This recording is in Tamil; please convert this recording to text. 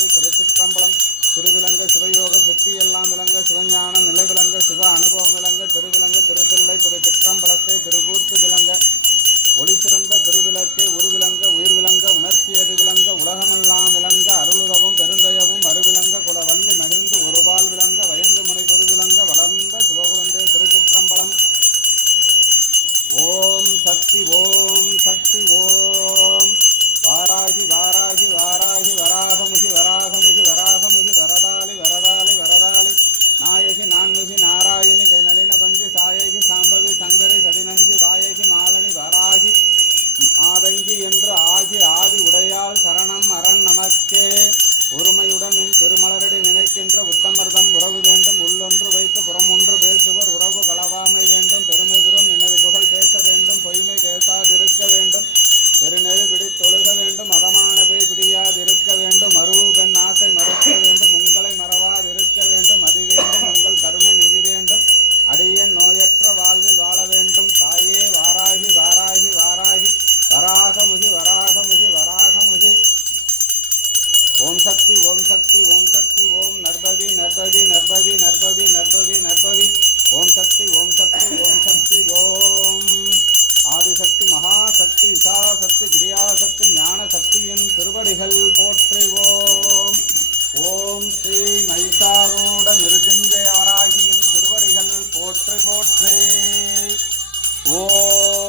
போற்றி. திருச்சிற்றம்பலம். திருவிலங்க சிவயோக சித்தி எல்லாம் விளங்க சிவஞானம் நிலை விளங்க சிவ அனுபவம் விளங்க திருவிலங்க திருத்தில்லை திருச்சிற்றம்பலத்தை திருக்கூத்து விளங்க ஒளி சிறந்த திருவிளக்கே உருவிலங்க உயிர் விளங்க உணர்ச்சியது விளங்க உலகமெல்லாம் விளங்க அருளுதவும் பெருந்தயவும் அருவிலங்க குலவள்ளி மகிழ்ந்து ஒருபால் விளங்க வயங்கு முனை பொது விளங்க வளர்ந்த சிவகுலந்தே. திருச்சிற்றம்பலம். ஓம் சக்தி ஓம் சக்தி ஓம். வாராகி வாராகி வாராகி வராகமுகி வராகமுகி வராகமுகி வரதாளி வரதாளி வரதாளி நாயகி நான்முகி நாராயணி கை நளின பஞ்சி சாயகி சாம்பவி சங்கரி சதிநஞ்சி வாயகி மாலனி வராகி ஆதங்கி என்று ஆகி ஆதி உடையாள் சரணம் அரண் நமக்கே. ஒருமையுடன் நின் திருமலரடி நினைக்கின்ற உத்தமர்தம் உறவு வேண்டும். உள்ளொன்று வைத்து புறமொன்று பேசுவர் உறவு களவாமை வேண்டும். பெருமை பெறும் நினைவு புகழ் பேச வேண்டும். பொய்மை பேசாதிருக்க வேண்டும். பெருநெறி பிடித்தொழுக வேண்டும். மதமானவை பிடியாதிருக்க வேண்டும். மருவு பெண் ஆசை மறுக்க வேண்டும். உங்களை மறவாதிருக்க வேண்டும். அது வேண்டும் உங்கள் கருணை நிதி வேண்டும். அடியேன் நோயற்ற வாழ்வில் வாழ வேண்டும். தாயே வாராகி வாராகி வாராகி வராகமுகி வராகமுகி வராகமுகி. ஓம் சக்தி ஓம் சக்தி ஓம் சக்தி ஓம். நர்பவி நர்பவி நர்பவி நர்பவி நர்பவி நர்பவி. ஓம் சக்தி ஓம் சக்தி ஓம் சக்தி ஓம். ஆதிசக்தி மகாசக்தி விசாசக்தி கிரியாசக்தி ஞான சக்தியின் திருவடிகள் போற்றுவோம். ஓம் ஸ்ரீ மைசாரூட மிருத்யுஞ்சய வராகியின் திருவடிகள் போற்றி போற்றி. ஓம்